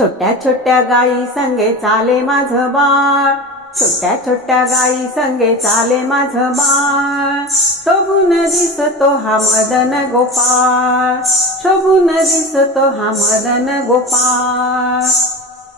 छोट्या छोट्या गाई संगे चाले माझं बाळ, छोट्या छोट्या गाई संगे चाले माझं बाळ। शोभून दिसतो हा मदन गोपाळ, शोभून दिसतो हा मदन गोपाळ।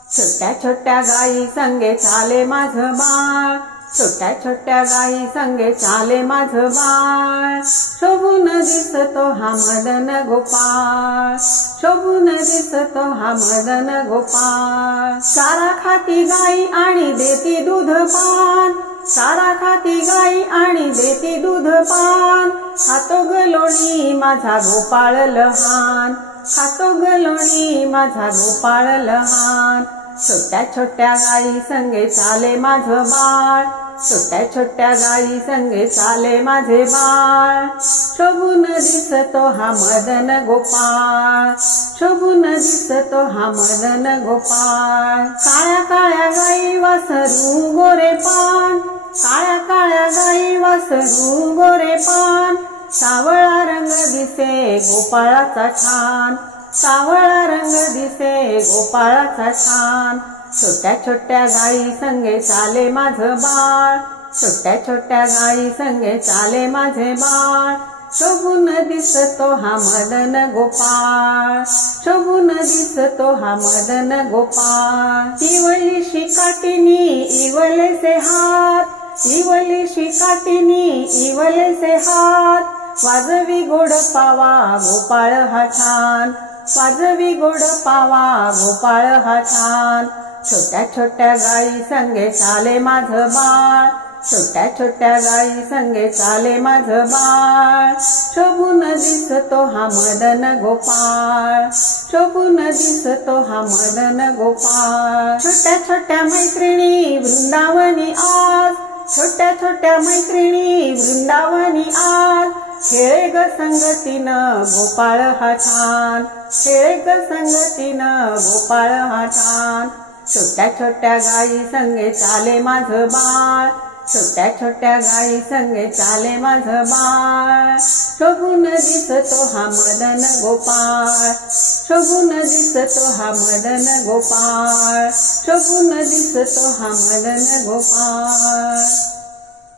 छोट्या छोट्या गाई संगे चाले माझं बाळ, छोट्या छोट्या गाई संगे चाले माझं बाळ। शोभून दिसतो हा मदन गोपाळ, शोभून दिसतो हा मदन गोपाळ। चारा खाती गाई आणि देती दूध पान, चारा खाती गाई आणि देती दूध पान। खातो ग लोणी माझा गोपाळ लहान, खातो ग लोणी माझा गोपाळ लहान। छोट्या छोट्या गाई संगे चाले माझं बाळ, छोट्या छोट्या गाई संगे चाले माझे बाळ। शोभून दिसतो हा मदन गोपाळ, शोभून दिसतो हा मदन गोपाळ। काळ्या काळ्या गाई वासरू गोरे पान, काळ्या काळ्या गाई वासरू गोरे पान। सावळा रंग दिसे गोपाळाचा छान, सावळा रंग दिसे गोपाळाचा छान। छोट्या छोट्या गाई संगे चाले माझं बाळ, छोट्या छोट्या गाई संगे चाले माझे बाळ। शोभून दिसतो हा मदन गोपाळ, शोभून दिसतो हा मदन गोपाळ। इवलीशी काठीनी इवलेसे हात, इवलीशी काठीनी इवलेसे हात। वाजवी गोड पावा गोपाळ हा छान, वाजवी गोड पावा गोपाळ हा छान। छोट्या छोट्या गाई संगे चाले माझं बाळ, छोट्या छोट्या गाई संगे चाले माझं बाळ। शोभून दिसतो हा मदन गोपाळ, शोभून दिसतो हा मदन गोपाळ। छोट्या छोट्या मैत्रिणी वृंदावनी आज, छोट्या छोट्या मैत्रिणी वृंदावनी आज। खेळे ग संगतीनं गोपाळ हा छान, खेळे ग संगतीनं गोपाळ हा छान। छोट्या छोट्या गाई संगे चाले माझं बाळ, छोट्या छोट्या गाई संगे चाले माझं बाळ। शोभून दिसतो हा मदन गोपाळ, शोभून दिसतो हा मदन गोपाळ, शोभून दिसतो हा मदन गोपाळ।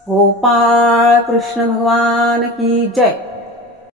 गोपाळ कृष्ण भगवान की जय।